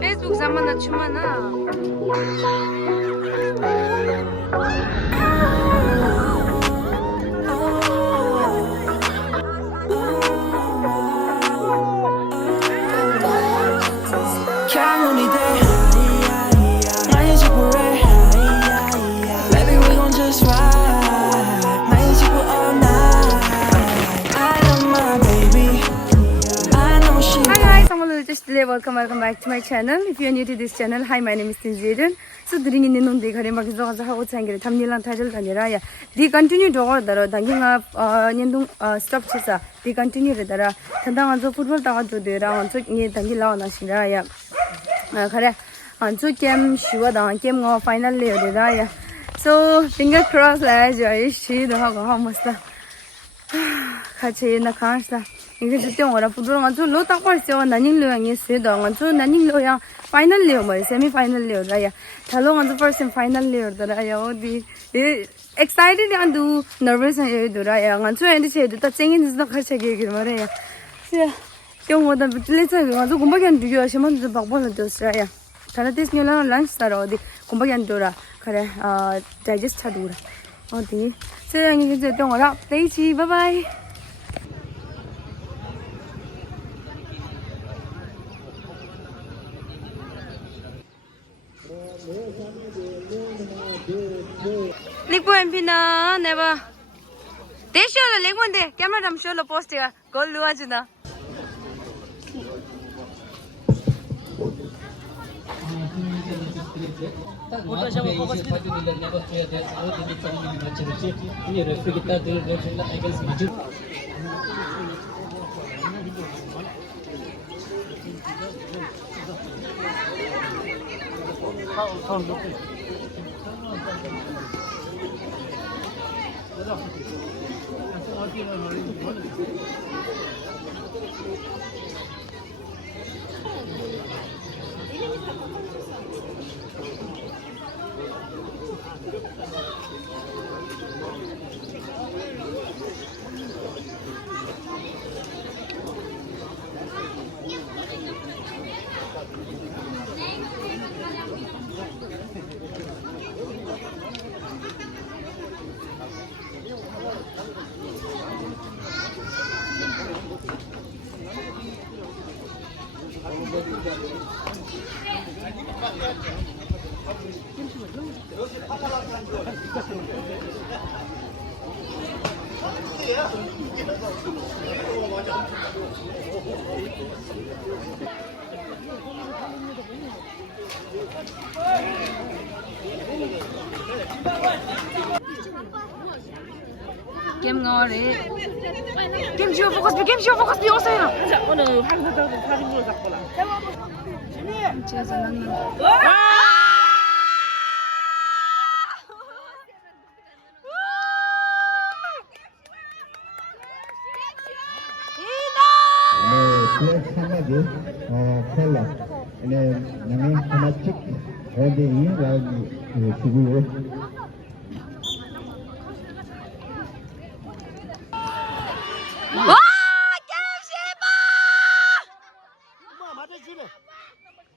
Facebook zamanında çumana. Welcome back to my channel. If you are new to this channel, hi, my name is Tinjiren. So during in nun dekha re magi zo za ho changre thumbnail lan title kanira ya the continue dogor daro danging nyendung stop chisa the continue re dara thandang zo football ta do de ra on so ni dangi la na sira ya khare on so game shuwa da game ngo final le de da ya so finger cross la ja shi da ha masta khache na khansa 이게 진짜 뭐라 부드러운 저 로딱 벌써 나닝로 양이 쓰다 저 나닝로 양 파이널 레어 뭐 세미 파이널 레어라야 달롱 저 퍼센 파이널 레어더라야 어디 excited 안도 nervous 해도라야 저 엔드 제도 딱 쟁인지도 같이 얘기를 말해야 자 영어다 빌레서 가서 공부하기 안 되게 하시면 저 박벌을 됐어야 다른 녀랑 런치 따라 어디 공부하기 안 돌아 그래 다이제스트 하도록 어디 세상에 이제 동어라 데이지 바이바이 Lipo empina never. They show the leg one day. Camera I'm sure the post here. Go luajuna. Game ngori. Game show focus bi osaya. 오늘 한국에서 사진으로 잡고라.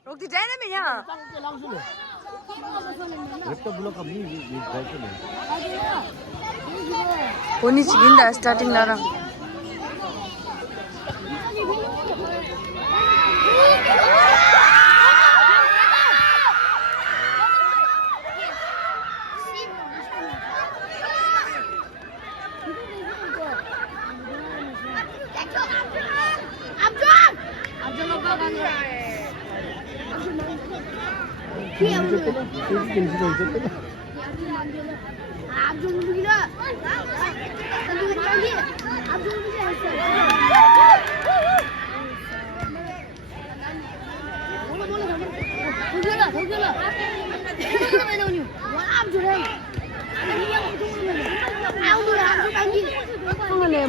Rokti jai na menya. Poni chiginda starting lara.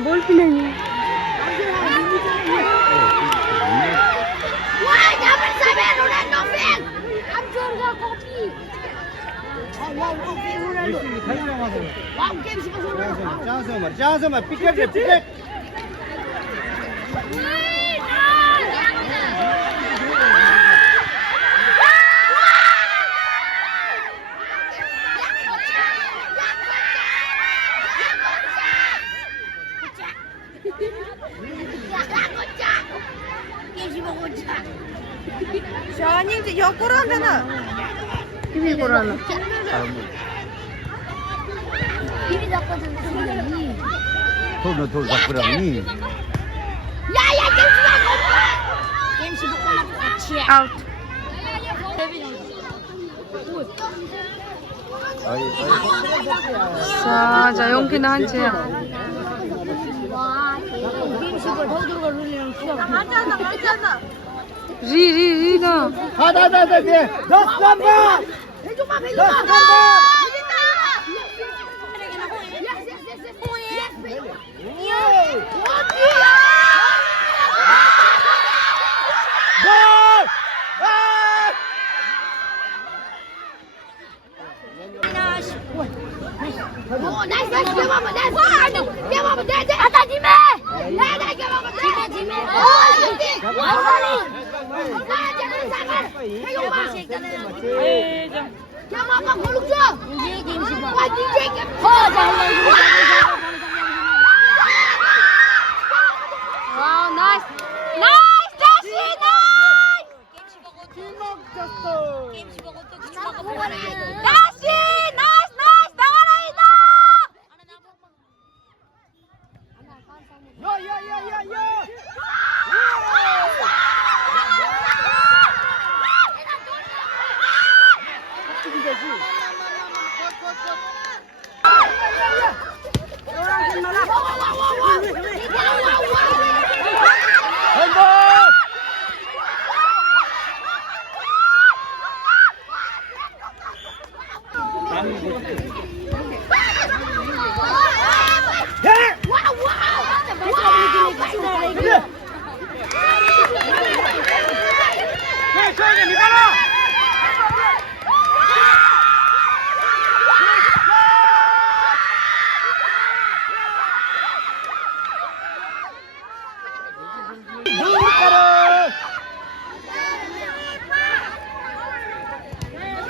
Bol pinanya. Wah, jangan sampai Ronaldo fan. Amjor ga kopi. Wow, kopi Ronaldo. Wow, game sih pasal. Jangan sama, piket. 샤니 옆으로 한다나. 힘이 고라나. 힘이 잡거든. 돌 바꾸라니. 야야 게임 먹고 같이. 아웃. 자, 용기는 한 채야. 와 게임 더 들어가 룰이랑 키워. 맞잖아. 리다. 네. 너 해줘봐. 와우, 나이스.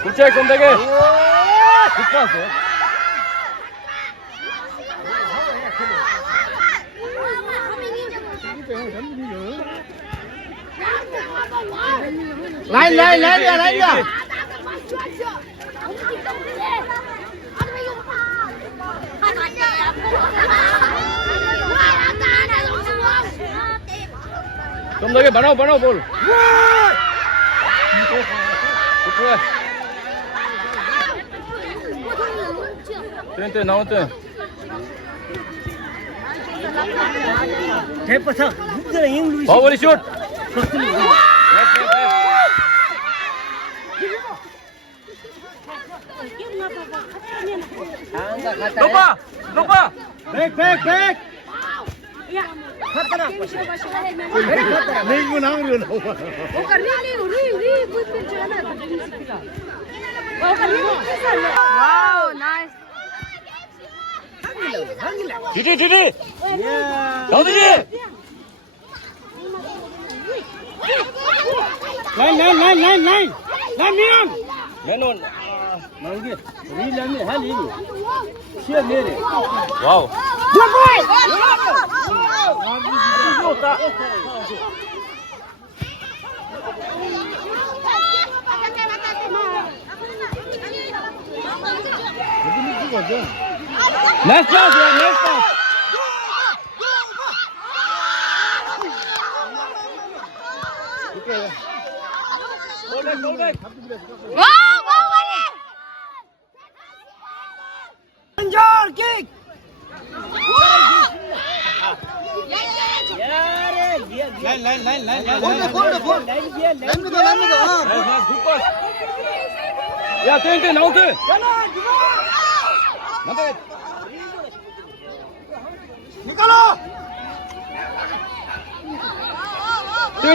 굿자이 건다게 굿파스 라인이야. 건다게 바나오 볼 굿플레이 땡 나왔대 대파상 무슨 잉글리시. 바버리 슛 높아 백. 갔다라. 내고 나오려 나와. 와우, 나이스. 지지 너들이 라인. 미안. 얘는 망게. 리라미 할리. 시야 내래. 와우 넥스트 킥. 라인. 야 땡 나오트 니까로. 땡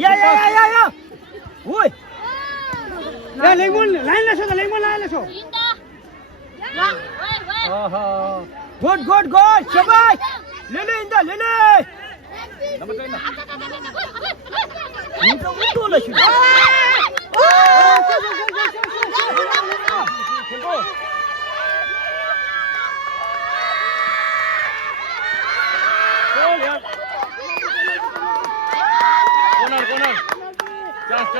야야야야야! 오이! 야 랭몬 라인 내서 랭몬 라인 내서. 아하. 굿 샤바이. 레레 인다 레레. 인정 또 나시. Corner. Just.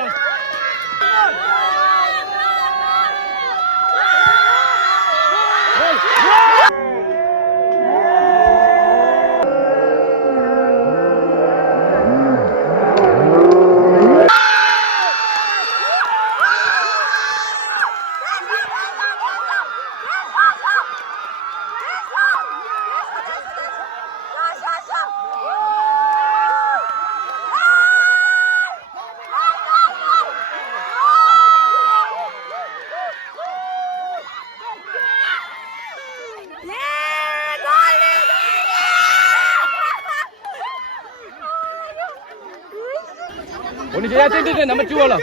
Only Jaya, number 2 wala.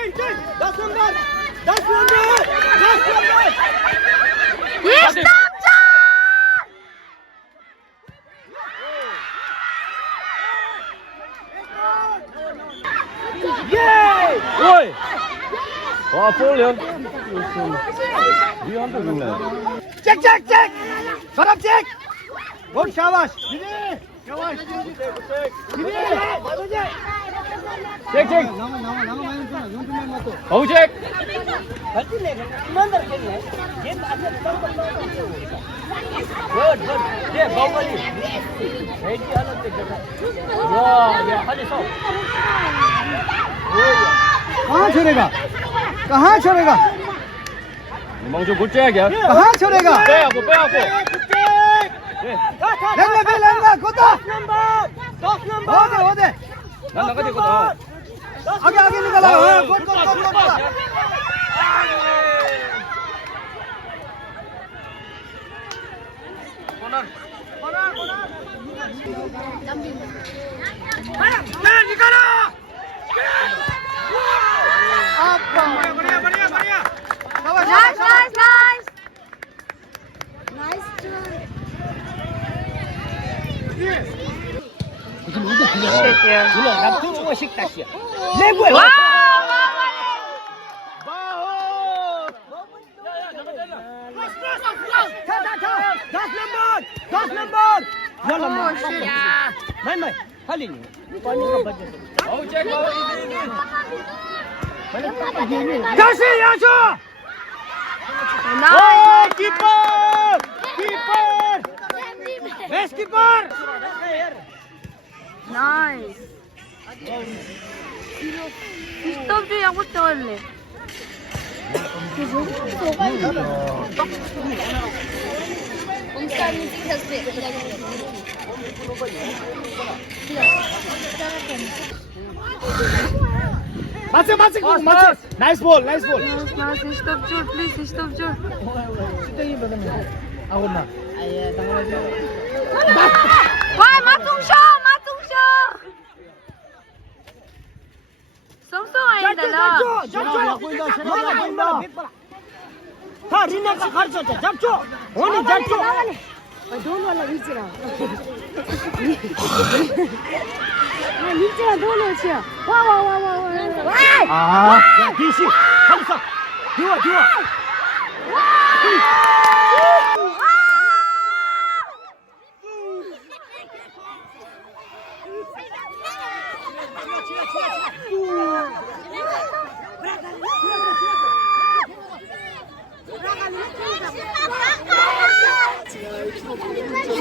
That's number. Oi! Wow, full yan. Di hantar guna. Check. Sarap check. Good shabash. Shabash. Check. How check? Good. Yeah, Bawali. Wow, yeah, खाली सौ. कहाँ छोड़ेगा? Mang jo good check ya. कहाँ छोड़ेगा? Pe ako. लेंगा कोता. 10 नंबर. हो दे. Na nakati ko to. आगे निकला. गुड. निकालो. बढ़िया. Nice try. 이거 남투는 식다시야. 내고야. दस नंबर. नहीं खाली नहीं. How check? 다시 야수. Nice. Keeper. Best keeper. Nice. Stop जो यहाँ कुछ चल ले. 맞지. 나이스 볼. Nice. Stop Joe, please stop Joe. Why Matungsho? 송송아인다 너. 다 리나가 가르쳤다. 잡죠. 오늘 잡죠. दोनों वाला नीचे रहा हाँ नीचे रहा दोनों छिया वाह 야, 디시. 한석. 디워.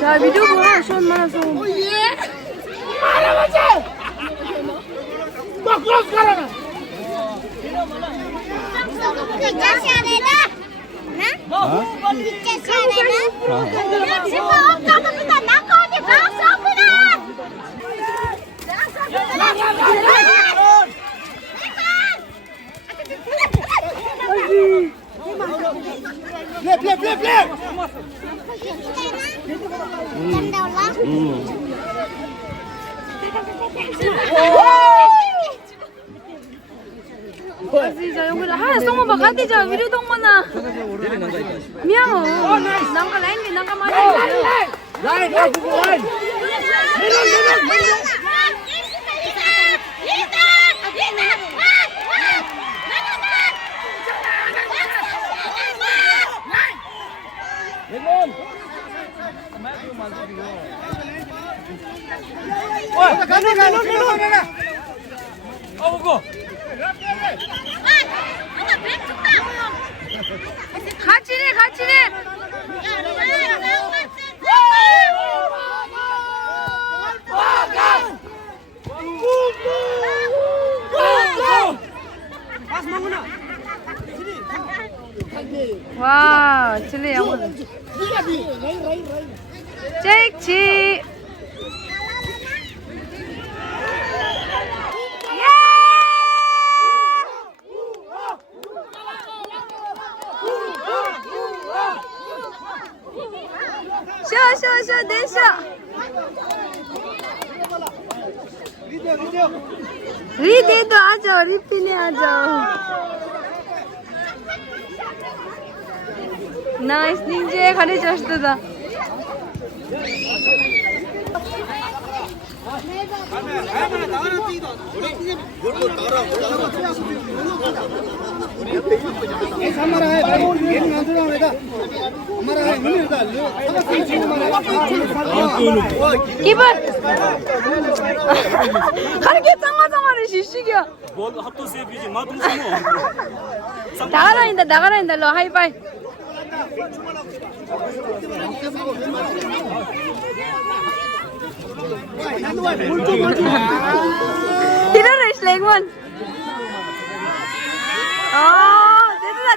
자 비디오 보여 손 많아서. 할아버지! 너 크로스 가라! 그 자식 안 해다? 나? 진짜 용구자 하나 송어 봐 가디자 위로 동문아 미야모 난가 라인이 난가 많이 같이 내 와 칠레 양은 잭치 쇼 내쇼 리디도 하죠 리피네 하죠 나이스 닌제 가르쳤다 हमारा है भाई ये आंसर होगा हमारा है नहीं होगा 기분 가르게 짱마짱마를 시식이야 뭘 합도 세비지 마동 숨어. 나가라인다 너 하이파이 디너를 랭원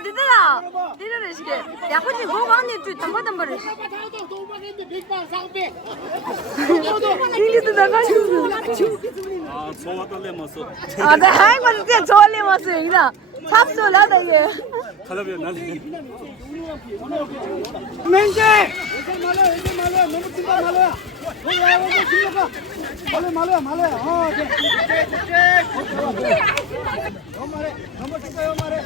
되더라 디너를 시게 야 근데 뭐가 언니 좀 담바를 링리도 나가셨어 아, 소화 달래면서 나 하이고 진짜 좋아하려면서 여기다 삽소 나다 이게 칼라비아 날래. 멘제 이제 말해 너무 진짜 말해야 말해 어 너무 진짜요 말해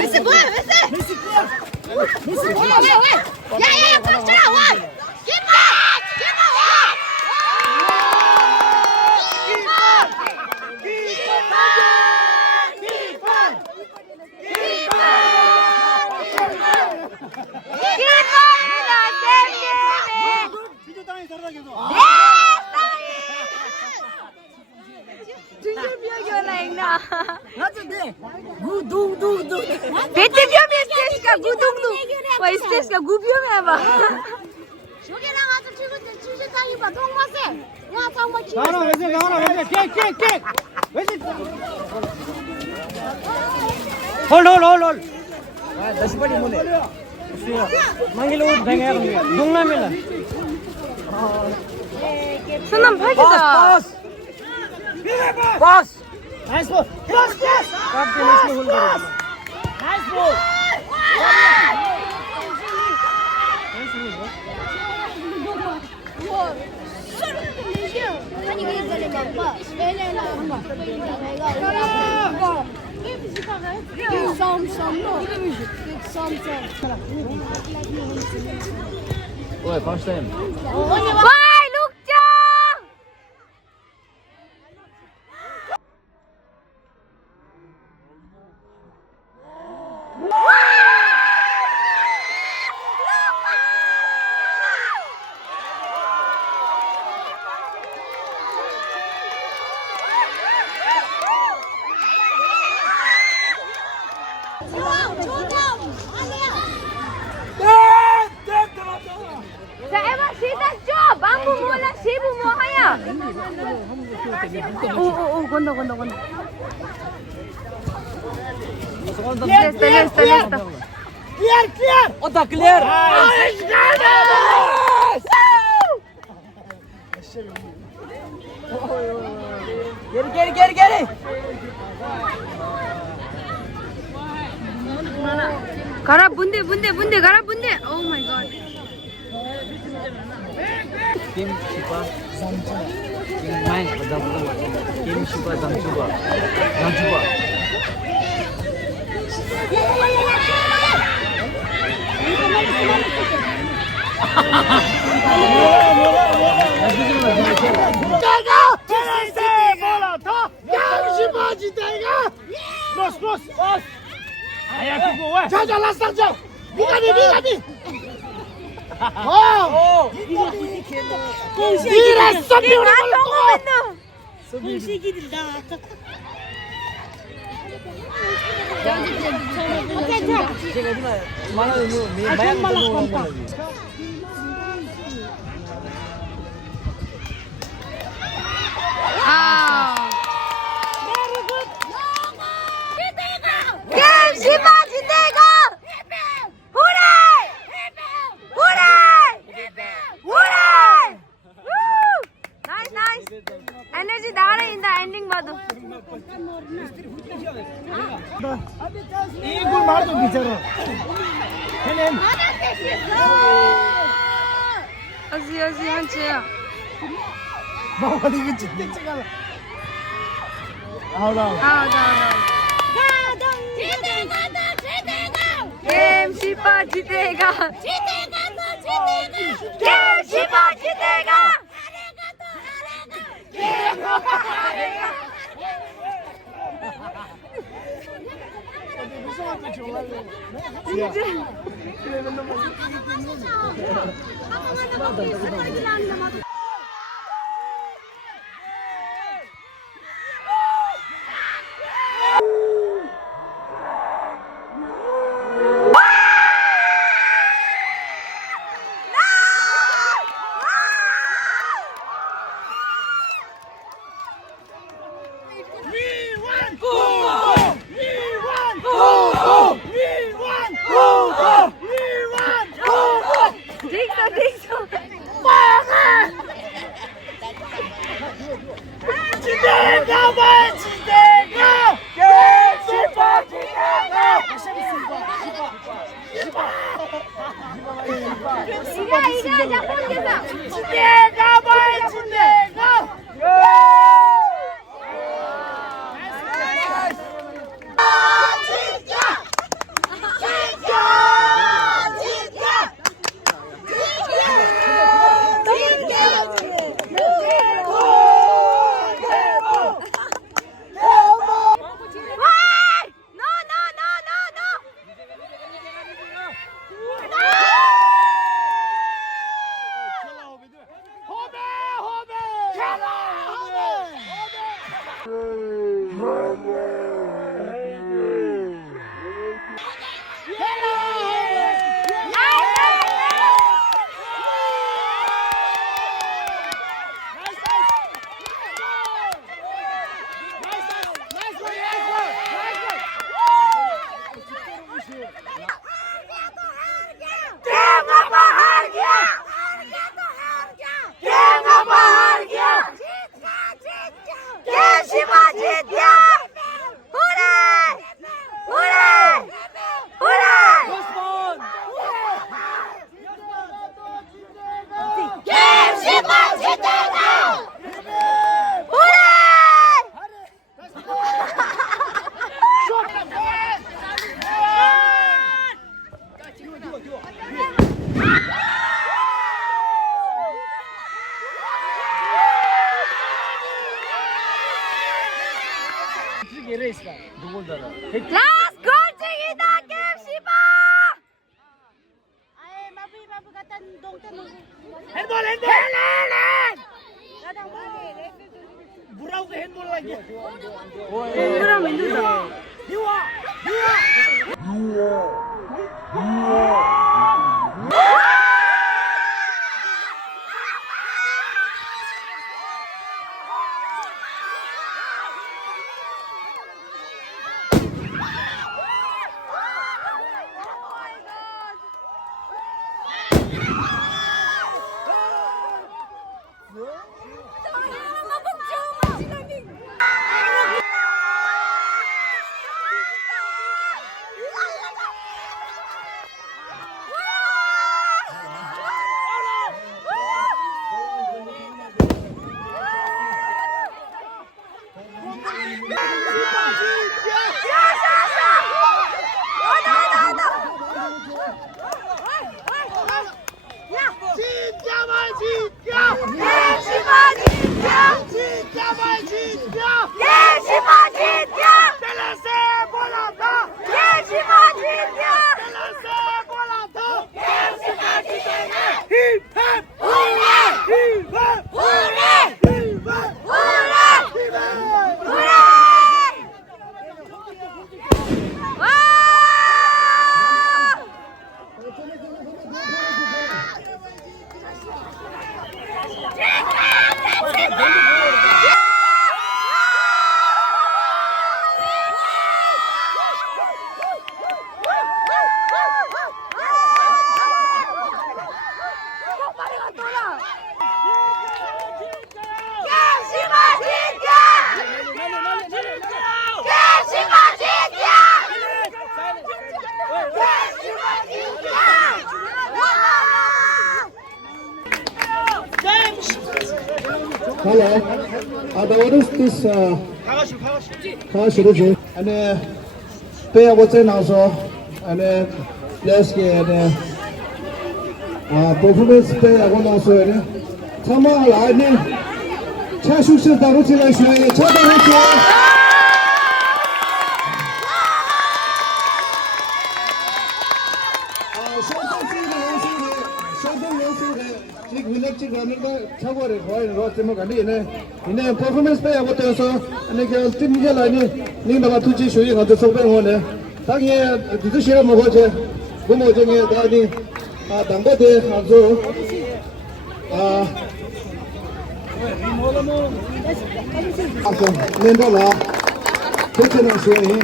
메시 뭐야 메시 야야야 그렇잖아 와 기뻐 스테이스가 구비오면 봐. 저기랑 아주 지금 주시장이 봐 동마세 야 정말 나와라 왼쪽 킥 왼쪽 홀 다시 빨리 문에 망길로 댕해 동나 밀라 손남 팔기다. पास नाइस बॉल पास काट के नेक्स्ट में होल्ड करो nice ball 오이 first time 와이 룩장. 자, 에바 시작 줘. 망부 몰라 시부 뭐 하야. 오 건너. Listo. Clear! Otta clear! Get it! 가라 bunde 가라 bunde. Oh my god. Kim Shiba Zamchuba. Kim Nine Zamchuba. Kim Shiba Zamchuba. 자자 라스탕장 미가미 이랬어 Energy दारे in the ending बादो. एक गोल मार दो बेचारा हेलेन अजी 한치야. बाबा दी के चित्ते चला आओ गेम शिपा जीतेगा. गेम शिपा जीतेगा. Last goal चाहिए गेम शिपा. हैंडबॉल बुरा हो गया हैंडबॉल लग गया पूरा मिंदू था. युवा Hello. What is this? 가시르지. and pay what's in also and let's get performance pay also and come on I mean 차슈스 다루지 마시네. 차다루지. performance pay what so and the team here line ning da tu ji shui ga de so bai ho ne dang ye du shi mo ho je bo mo je ne da ni dang bo de ha zo nên đó là thế cho nên suy nghĩ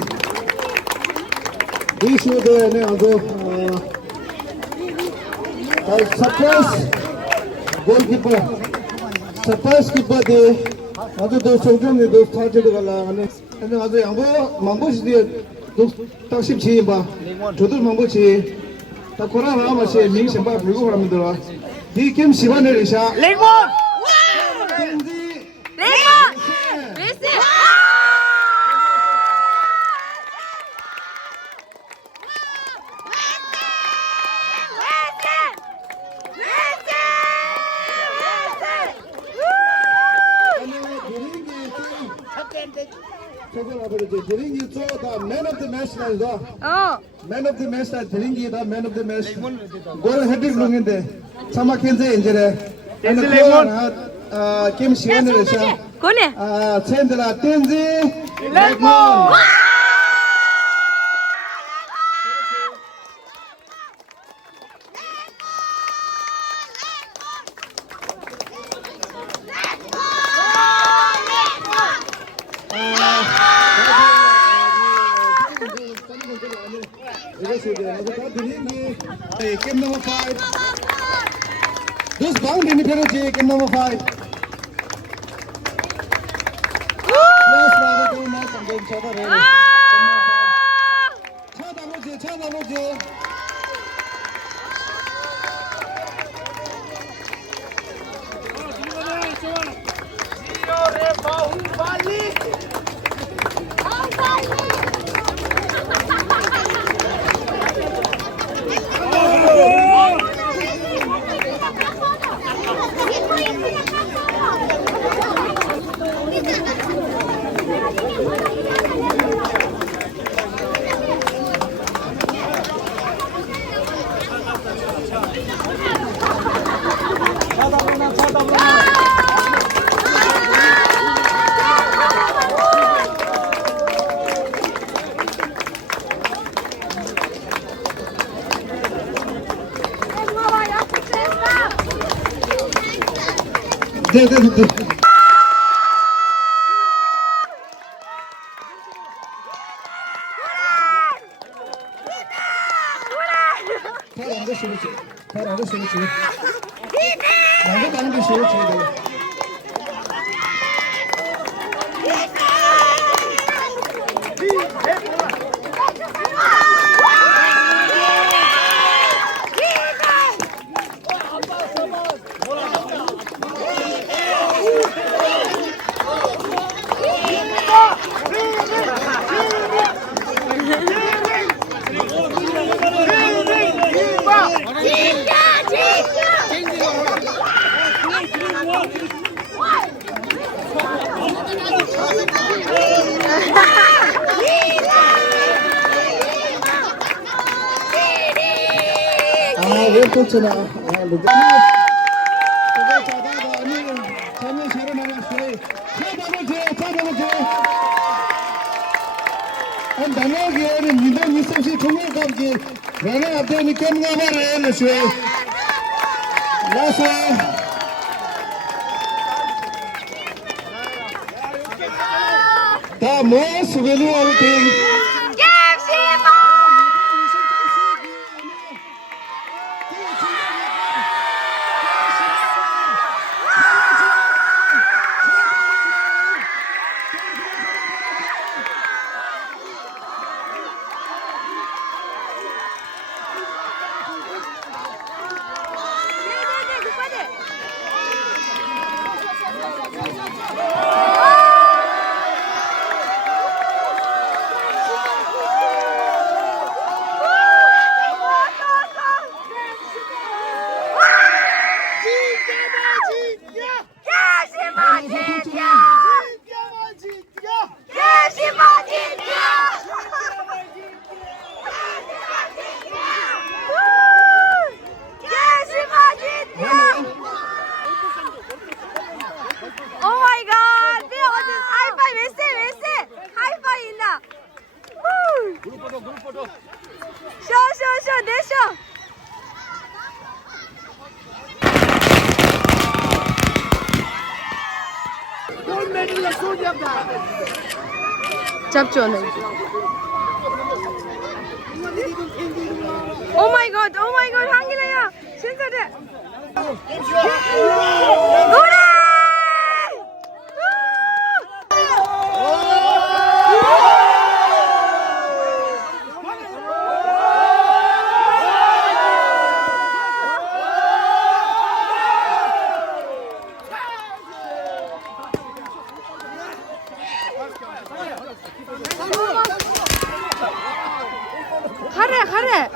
đi suy đề này anh tôi surprise keeper đi anh tôi sống trong này tôi thay cho được là anh tôi anh mang gì tôi tác xếp chi mà tôi mang chi ta có ra mà sẽ mình xem bao nhiêu làm được đi kiếm sĩ quan này sao 레몬! 드링기 다 man of the match 나이다. Man of the match 다 드링기 다 man of the match. 골 헤딩 롱인데 참아 켄제 인제래. 텐즈 레몬. 김 시원을 해서. 거네. 첸드라 텐지 레몬! Game number 5. This bound in the penalty, game number 5. Let's run it nice and then chata ready. Chata loji. 네. 잘안 됐어. 나도 가는 게 쉬워, 저희들. 왜 꽂혀나? 늦어. 잠을 잘 나갔어요. 찾아볼 때. 나가기에는 민단 미성시 통일감기 나는 앞에는 깜깜하래 너시에 나서 다 모습을 놓을게 잡죠, 네. Oh my god, 한기라야, 신사들. 노래! 가래.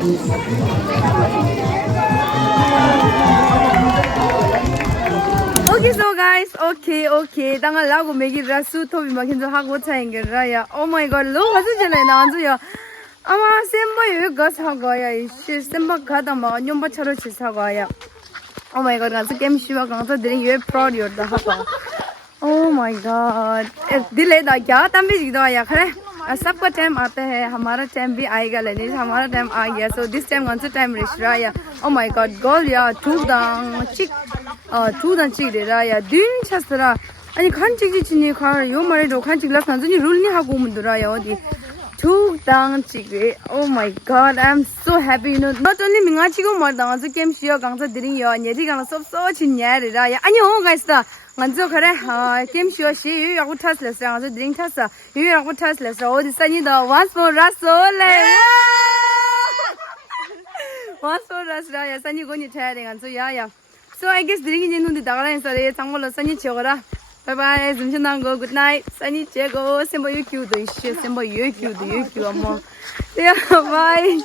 Okay, so guys, okay. Tanga lagu megi rasu to bi makin jo hago chaenge raya. Oh my god, lo hasu jene na anju ya. Ama semba yu gas hago ya. Shi semba kada ma nyomba charo chi hago ya. Oh my god, gansu game shiwa gansu diri yu proud yor da hago. Oh my god. दिले दा क्या तम भी जीतो आया खरे सबका टाइम आता है हमारा टाइम भी आएगा लेने हमारा टाइम आ गया so this time once time reach रहा है oh my god goal या two down chick दे रहा है दिन छसरा 아니 간직지 진이 가 요 말에도 간직라 간전이 룰니 하고 오면 들어요 어디 two down chick oh my god I'm so happy you know not only minga chi고 말 당아서 게임 시어 강사 드링요 예지 강사 섭서 진야리라 아니요 guys 먼저 그래 게임 쇼 시 요하고 타슬레스 가서 드링 타서 요하고 타슬레스 어디 산이다 once more 라솔레 once more 라스라야 산이 고니 타야 돼 간서 야야 so I guess 드링이 있는데 나가라는 소리 장mol로 산이 지어라 bye bye 좀신난 거 good night 산이 제고 셈버 유큐도 이슈 셈버 유큐도 엄마 야 bye